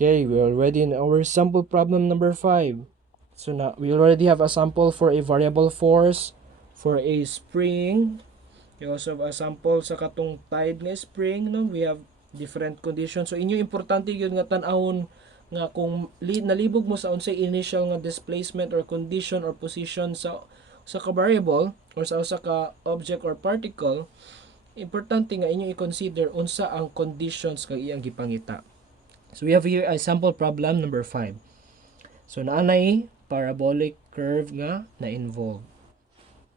Okay, we're already in our sample problem number 5. So now we already have a sample for a variable force for a spring. We also have a sample sa katong tide nga spring, no? We have different conditions. So inyo importante yun nga tan-awon nga kung nalibog mo sa unsay initial nga displacement or condition or position sa ka variable or sa usa ka object or particle, importante nga inyo i-consider unsa ang conditions kag iyang gipangita. So we have here a sample problem number 5. So naanay parabolic curve nga na-involve.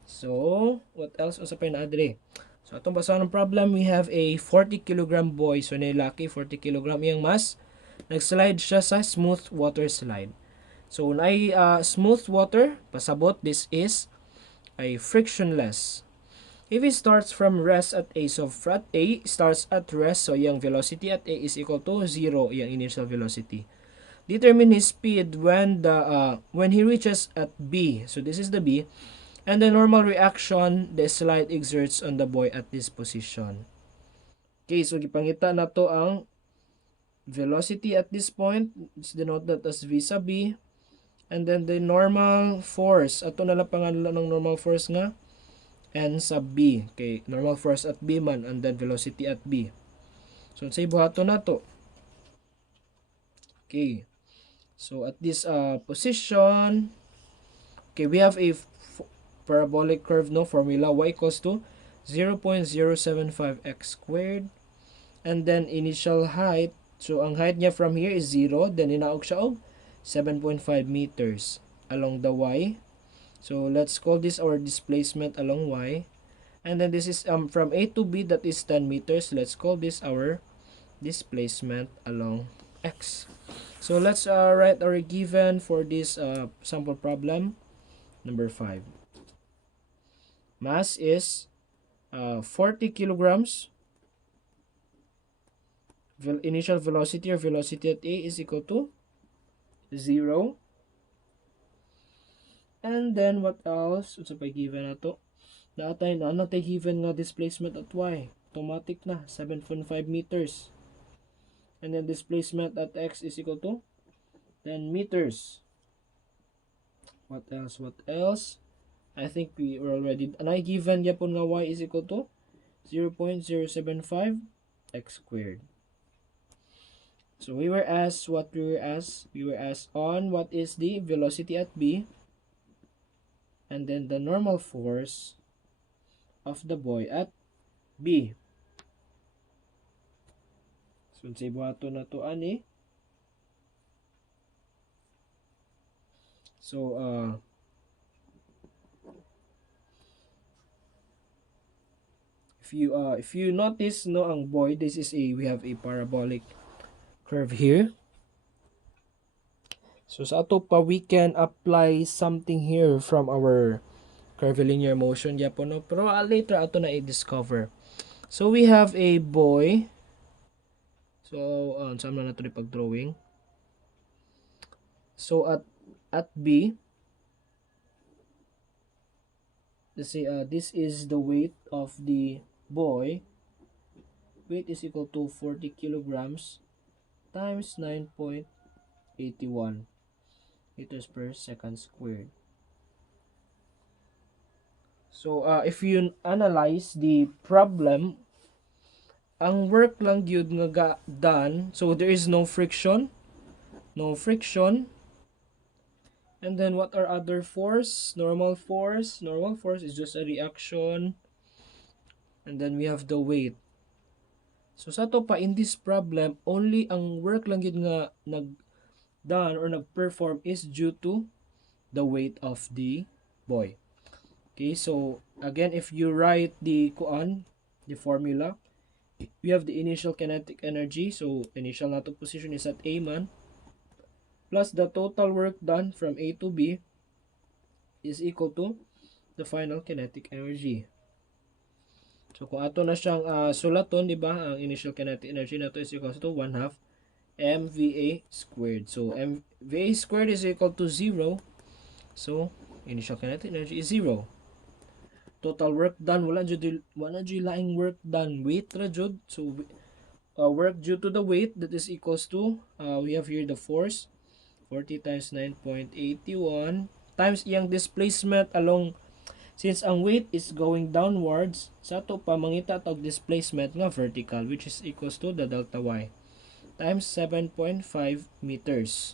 So, what else usa pa na adre? So atong basahan ng problem, we have a 40 kilogram boy. So nilaki 40 kilogram iyang mass. Nag-slide siya sa smooth water slide. So naay smooth water, pasabot this is a frictionless. If it starts from rest at A, so at A starts at rest, so yung velocity at A is equal to 0, yung initial velocity. Determine his speed when he reaches at B. So this is the B. And the normal reaction the slide exerts on the boy at this position. Okay, so gipangita na to ang velocity at this point. It's denoted as V sub B. And then the normal force. Ato na lang pangalan ng normal force nga N sub B. Okay, normal force at B man and then velocity at B. So, say buhato na to. Okay. So, at this position, okay, we have a parabolic curve, no, formula y equals to 0.075x squared. And then, initial height. So, ang height niya from here is 0. Then, inaog siya og 7.5 meters along the y. So let's call this our displacement along y. And then this is from A to B, that is 10 meters. Let's call this our displacement along x. So let's write our given for this sample problem number 5. Mass is 40 kilograms. Initial velocity or velocity at A is equal to 0. And then what else? Unsa pa given nato? Natay given nga displacement at y. Automatic na 7.5 meters. And then displacement at x is equal to 10 meters. What else? What else? I think we were already given yapon nga y is equal to 0.075 x squared. So we were asked what we were asked. We were asked on what is the velocity at B. And then the normal force of the boy at B. So, say buhato na to ani. So, if you notice, no, ang boy, this is we have a parabolic curve here. So, sa ato pa, we can apply something here from our curvilinear motion. Yapon, no? Pero later, ato na i-discover. So, we have a boy. So, saan na nato pag-drawing? So, at B, let's say, this is the weight of the boy. Weight is equal to 40 kilograms times 9.81 meters per second squared. So, if you analyze the problem, ang work lang gyud nga done. So, there is no friction. No friction. And then, what are other force? Normal force. Normal force is just a reaction. And then, we have the weight. So, sa to pa, in this problem, only ang work lang gyud nga done or nag-perform is due to the weight of the boy. Okay, so again, if you write the formula, we have the initial kinetic energy. So initial nato position is at A man, plus the total work done from A to B is equal to the final kinetic energy. So kung ato na siyang sulaton, di ba, ang initial kinetic energy nato is equal to 1/2 mVA squared. So mVA squared is equal to 0. So initial kinetic energy is 0. Total work done, wala jud laing work done. Weight ra jud. So work due to the weight, that is equals to, we have here the force, 40 times 9.81 times iyang displacement along, since ang weight is going downwards, sa to pa mangita tog displacement nga vertical, which is equals to the delta y times 7.5 meters,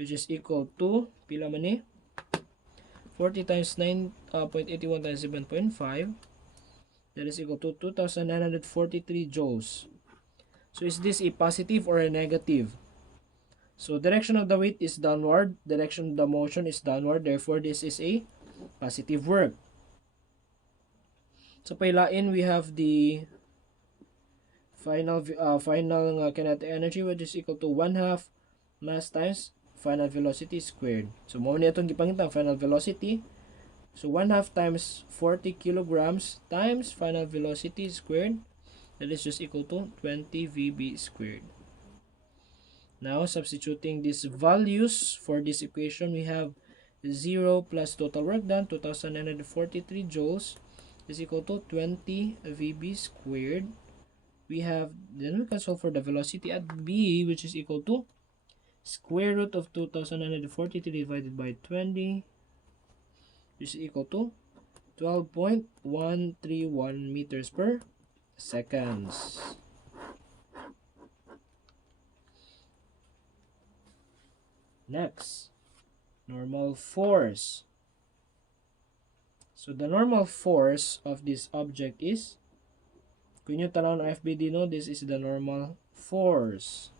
which is equal to, pila man ni? 40 times 9.81 times 7.5, that is equal to 2,943 joules. So is this a positive or a negative? So direction of the weight is downward, direction of the motion is downward, therefore this is a positive work. So pailain, we have the final kinetic energy, which is equal to 1/2 mass times final velocity squared. So mo ni atong gipangita ang final velocity. So 1/2 times 40 kilograms times final velocity squared, that is just equal to 20 VB squared. Now substituting these values for this equation, we have 0 plus total work done, 2,943 joules, is equal to 20 VB squared. We have, then we can solve for the velocity at B, which is equal to square root of 2,943 divided by 20, which is equal to 12.131 meters per seconds. Next, normal force. So the normal force of this object is, kung nyo tanaw ng FBD, no, this is the normal force.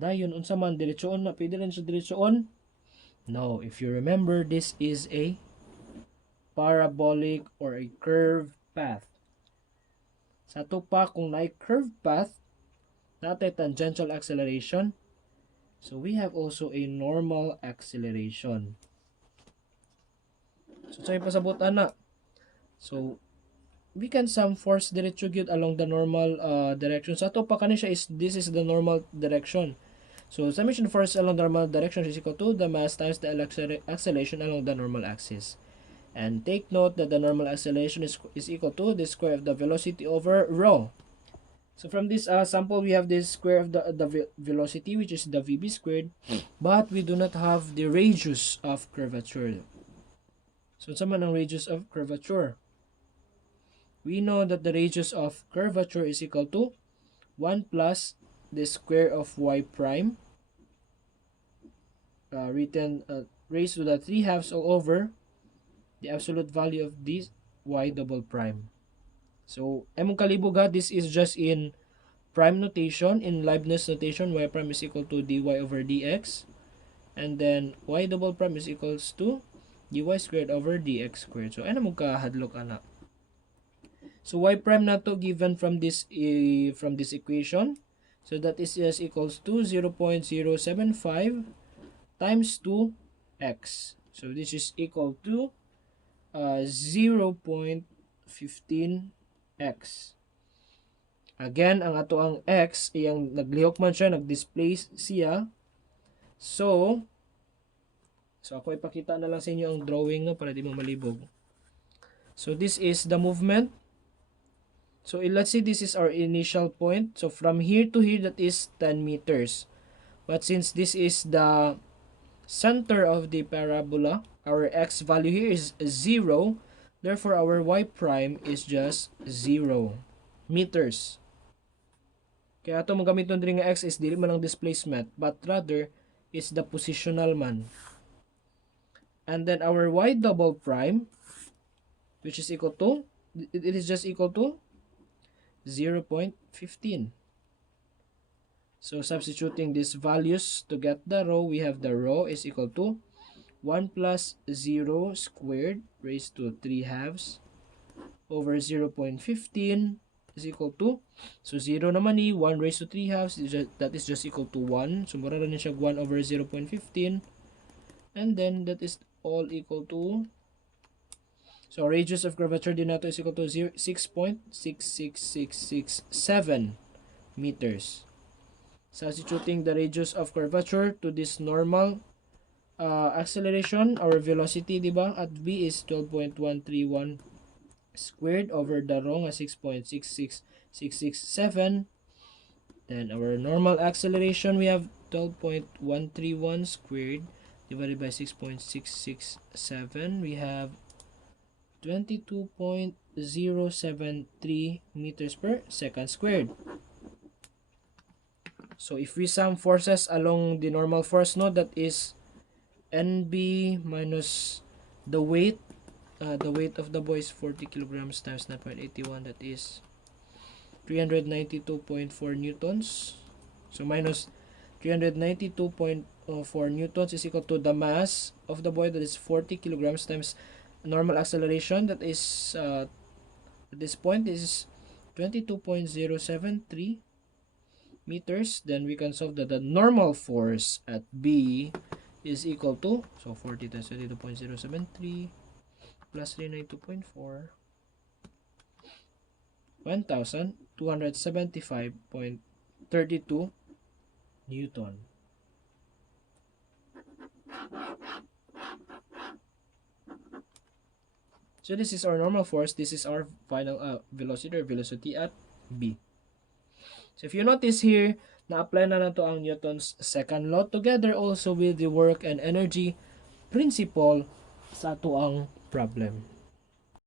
Dayon, unsa man, diretsoon na, pwede rin siya diretsoon? No, if you remember, this is a parabolic or a curved path. Sa to pa, kung na curved path, natay tangential acceleration. So we have also a normal acceleration. So sa'yo pasabot ana. So we can sum force diretso gyud along the normal direction. Sa to pa kani siya is, this is the normal direction. So summation force along the normal direction is equal to the mass times the acceleration along the normal axis. And take note that the normal acceleration is equal to the square of the velocity over rho. So from this sample, we have this square of the velocity, which is the VB squared, but we do not have the radius of curvature. So sa man ang radius of curvature? We know that the radius of curvature is equal to 1 plus the square of y prime, written raised to the 3/2 all over the absolute value of this y double prime. So emong kalibog ha, this is just in prime notation. In Leibniz notation, y prime is equal to dy over dx, and then y double prime is equals to dy squared over dx squared. So ano mo kahadlok ana? So y prime na to given from this equation. So that is just equals to 0.075 times 2x. So this is equal to 0.15x. Again, ang ato ang x, iyang naglihok man siya, nag-displace siya. So ako ipakita na lang sa inyo ang drawing, no, para di mo malibog. So this is the movement. So let's say this is our initial point. So from here to here, that is 10 meters. But since this is the center of the parabola, our x value here is 0. Therefore, our y prime is just 0 meters. Kaya ito magamit nun rin nga x is dili man ang displacement, but rather is the positional man. And then our y double prime, which is equal to, it is just equal to 0.15. So substituting these values to get the rho, we have the rho is equal to 1 plus 0 squared raised to 3/2 over 0.15 is equal to, so 0 naman ni 1 raised to 3/2, that is just equal to 1. So mura rin siya 1 over 0.15, and then that is all equal to, so radius of curvature din nato is equal to 6.66667 meters. Substituting the radius of curvature to this normal acceleration, our velocity, diba, at v is 12.131 squared over the rho nga 6.66667 667. Then our normal acceleration, we have 12.131 squared divided by 6.667. We have 22.073 meters per second squared. So if we sum forces along the normal force node, that is NB minus the weight of the boy is 40 kilograms times 9.81, that is 392.4 newtons. So minus 392.4 newtons is equal to the mass of the boy, that is 40 kilograms, times normal acceleration, that is at this point is 22.073 meters. Then we can solve that the normal force at B is equal to, so 40 times 22.073 plus 392.4, 1275.32 Newton. So this is our normal force. This is our final velocity or velocity at B. So if you notice here, na-apply na nato ang Newton's second law together also with the work and energy principle sa ato ang problem.